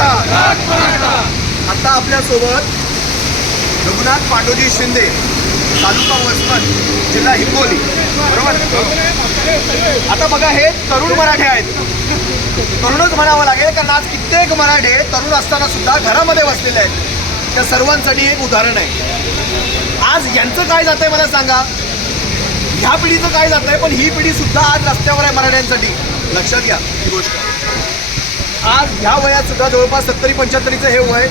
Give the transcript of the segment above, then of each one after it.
मराठा आता आपल्यासोबत रघुनाथ पांडोजी शिंदे तालुका वसमत जिल्हा हिंगोली. बरोबर? आता बघा हे तरुण मराठे आहेत. तरुणच म्हणावं लागेल कारण आज कित्येक मराठे तरुण असताना सुद्धा घरामध्ये बसलेले आहेत. त्या सर्वांसाठी एक उदाहरण आहे. आज यांचं काय जात आहे मला सांगा? ह्या पिढीचं काय जात आहे पण ही पिढी सुद्धा आज रस्त्यावर आहे मराठ्यांसाठी. लक्षात घ्या ही गोष्ट. ह्या वयात सुद्धा जवळपास सत्तरी पंच्याहत्तरीचं हे वय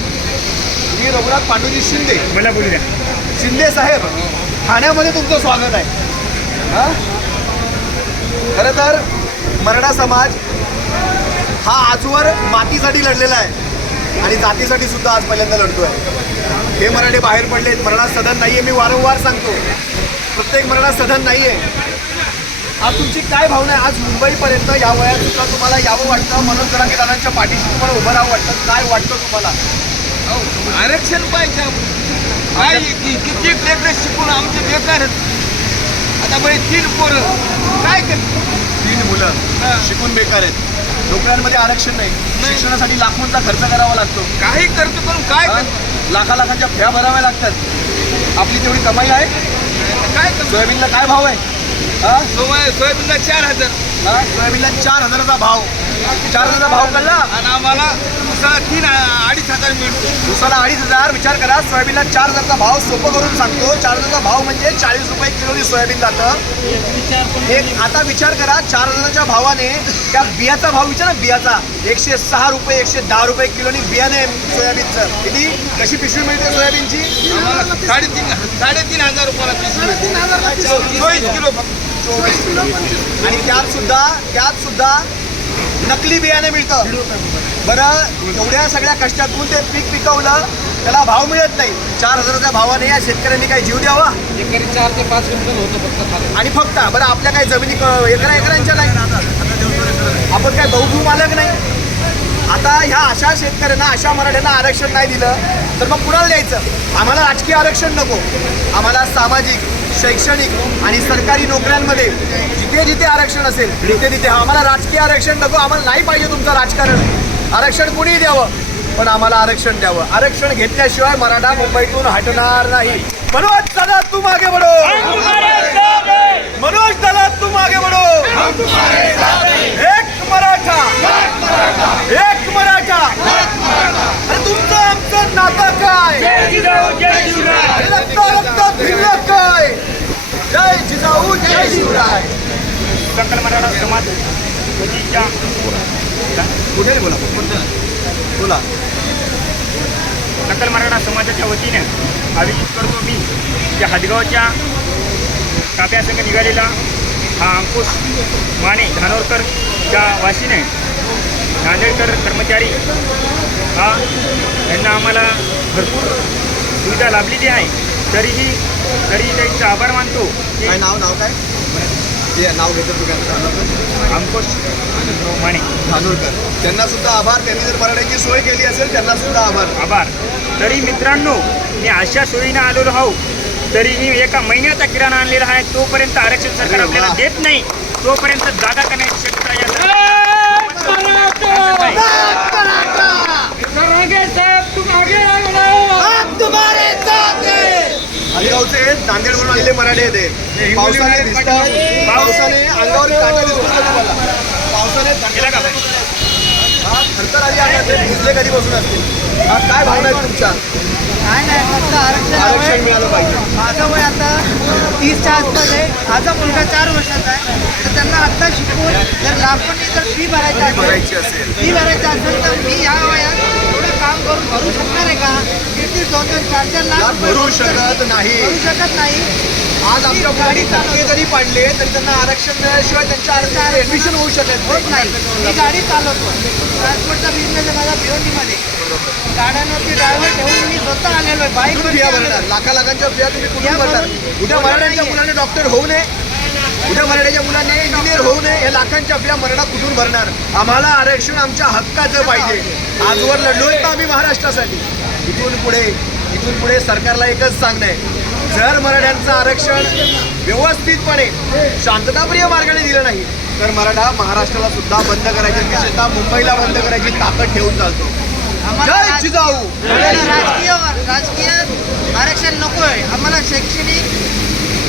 मी रघुनाथ पांडुजी शिंदे. मला बोलू द्या. शिंदे साहेब ठाण्यामध्ये तुमचं स्वागत आहे. हा? खरं तर मराठा समाज हा आजवर मातीसाठी लढलेला आहे आणि जातीसाठी सुद्धा आज पहिल्यांदा लढतोय. हे मराठे बाहेर पडलेत. मराठा सदन नाहीये मी वारंवार सांगतो. प्रत्येक मराठा सदन नाहीये. आज तुमची काय भावना आहे? आज मुंबईपर्यंत या वयात सुद्धा तुम्हाला यावं वाटतं? मनोज जरांगे दादांच्या पाठीशी तुम्हाला उभं राहावं वाटतं? काय वाटतं तुम्हाला? आरक्षण पाहिजे काय कि- किती लेकरं शिकून आमचे बेकार आहेत. आता बरे तीन पोरं. काय करते तीन मुलं शिकून बेकार आहेत. नोकऱ्यांमध्ये आरक्षण नाही. शिक्षणासाठी लाखोंचा खर्च करावा लागतो. काही करतो पण काय लाखा लाखांच्या फ्या भराव्या लागतात. आपली तेवढी कमाई आहे? काय सोयाबीनला काय भाव आहे? सोयाबीनला चार हजार. सोयाबीनला चार हजाराचा भाव. चार हजाराचा भाव कळला? आणि आम्हाला उसाला तीन अडीच हजार मिळतो. उसाला अडीच हजार विचार करा सोयाबीनला चार हजारचा भाव सोपं करून सांगतो. चार हजारचा भाव म्हणजे चाळीस रुपये किलोनी सोयाबीन जातं. एक आता विचार करा चार हजाराच्या भावाने त्या बियाचा भाव विचारा बियाचा. एकशे सहा रुपये एकशे दहा रुपये किलोनी बियाणे सोयाबीनचं. किती? कशी पिशवी मिळते सोयाबीनची? साडेतीन साडेतीन हजार रुपयाला पिशवी. चोवीस किलो फक्त. आणि त्यात सुद्धा त्यात सुद्धा नकली बियाणे मिळतं. बरं एवढ्या सगळ्या कष्टातून ते पीक पिकवलं त्याला भाव मिळत नाही. चार हजाराच्या भावाने या शेतकऱ्यांनी काय जीव द्यावा? चार ते पाच क्विंटल होतं फक्त आणि फक्त बरं आपल्या काही जमिनी एकरा एकरांच्या नाही. आपण काय बहुभू मालक नाही. आता ह्या अशा शेतकऱ्यांना अशा मराठ्यांना आरक्षण नाही दिलं तर मग कुणाला द्यायचं? आम्हाला राजकीय आरक्षण नको. आम्हाला सामाजिक शैक्षणिक आणि सरकारी नोकऱ्यांमध्ये जिथे जिथे आरक्षण असेल तिथे तिथे. आम्हाला राजकीय आरक्षण नको आम्हाला नाही पाहिजे तुमचं राजकारण. आरक्षण कुणीही द्यावं पण आम्हाला आरक्षण द्यावं. आरक्षण घेतल्याशिवाय मराठा मुंबईतून हटणार नाही. मनोज दादा तू मागे बडो मनोज दादा तू मागे बडो एक मराठा. एक मराठा. अरे तुमचं आमचं नातं काय? अरे रक्त रक्त भिन्न काय? जय जिजाऊ जय शिवराय. सकल मराठा समाज वतीच्या कुठे बोला? बोला. सकल मराठा समाजाच्या वतीने आयोजित करतो मी. त्या हदगावच्या ताब्यासंग निघालेला हा अंकुश माने धानोरकरच्या वाशीने नांदेडकर कर्मचारी हा यांना आम्हाला भरपूर सुविधा लाभलेली आहे. तरीही तरी त्यांचा आभार मानतो. की काय नाव नाव काय? ते नाव घेतो तुम्ही अंकुश माने. धानोरकर. त्यांना सुद्धा आभार. त्यांनी जर मराठ्यांची सोय केली असेल त्यांना सुद्धा आभार. आभार. तरी मित्रांनो मी अशा सोयीनं आलेलो आहो. तरीही एका महिन्याचा किराणा आणलेला आहे. तोपर्यंत आरक्षण सरकार आपल्याला. देत नाही. तोपर्यंत जागा करण्याची शक्यता या अलिगावचे नांदेडवरून आलेले मराठे आहेत हे. पावसाने दिसतात. पावसाने अंगावर काटा दिसतो का तुम्हाला. पावसाने गेला का? हा थरथर आली आहे ते भिजले कधी बसून असतील हा काय भावना आहेत तुमच्या? काय नाही फक्त आरक्षण आरक्षण. मिळालं पाहिजे. माझं वय आता तीसच्या आसपास आहे. माझा मुलगा चार वर्षाचा आहे. तर त्यांना आत्ता शिकवून जर लाखोंनी जर फी भरायची असेल भरायची असेल. फी भरायची असेल तर मी या वयात काम करून भरू शकणार आहे का? दीड दीड दोन दोन चार चार लाख रुपये भरू शकत नाही. भरू शकत नाही. आज आमच्या गाडी टक्के जरी पाडले तरी त्यांना आरक्षण मिळाल्याशिवाय त्यांच्या आरक्षण ऍडमिशन होऊ शकत होत नाही. मी गाडी चालवतो. ट्रान्सपोर्टचा बिझनेस आहे माझा भिवंडीमध्ये गाड्यांवरती ड्रायव्हर ठेवून मी स्वतः आलेलो आहे. बाईक भरणार? लाखा लाखांच्या बिया तुम्ही भरणार? उद्या मराठ्यांच्या मुलाने डॉक्टर होऊ नये. उद्या मराठ्याच्या मुलाने इंजिनियर होऊ नये हे लाखांच्या बिया मराठा कुठून भरणार? आम्हाला आरक्षण आमच्या हक्काचं पाहिजे. आजवर लढलोय तर आम्ही महाराष्ट्रासाठी? इथून पुढे इथून पुढे सरकारला एकच सांगणं आहे. जर मराठ्यांचं आरक्षण व्यवस्थितपणे शांतताप्रिय मार्गाने दिलं नाही तर मराठा महाराष्ट्राला सुद्धा बंद करायची विशेषतः मुंबईला बंद करायची ताकद ठेवून चालतो. जिजाऊ राजकीय राजकीय आरक्षण नकोय. आम्हाला शैक्षणिक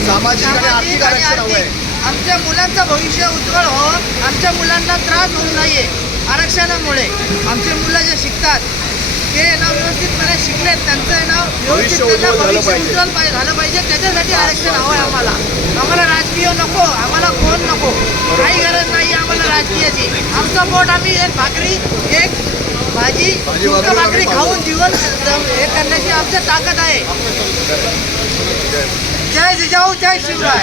सामाजिक आणि आर्थिक आरक्षण हवंय. आर्थिक आमच्या मुलांचं भविष्य उज्ज्वल हो आमच्या मुलांना त्रास होऊ नये आरक्षणामुळे आमचे मुलं जे शिकतात ते ना व्यवस्थितपणे शिकले त्यांचं आहे ना व्यवस्थित भविष्य त्यांना भविष्य पाहिजे. उज्ज्वल पाहिजे झालं पाहिजे. त्याच्यासाठी आरक्षण हवं आहे आम्हाला. आम्हाला राजकीय नको आम्हाला कोण नको? काही गरज नाही आम्हाला राजकीयाची. आमचं पोट आम्ही एक भाकरी एक भाजी भाकरी खाऊन जीवन हे करण्याची आमची ताकद आहे. जय जिजाऊ जय शिवराय.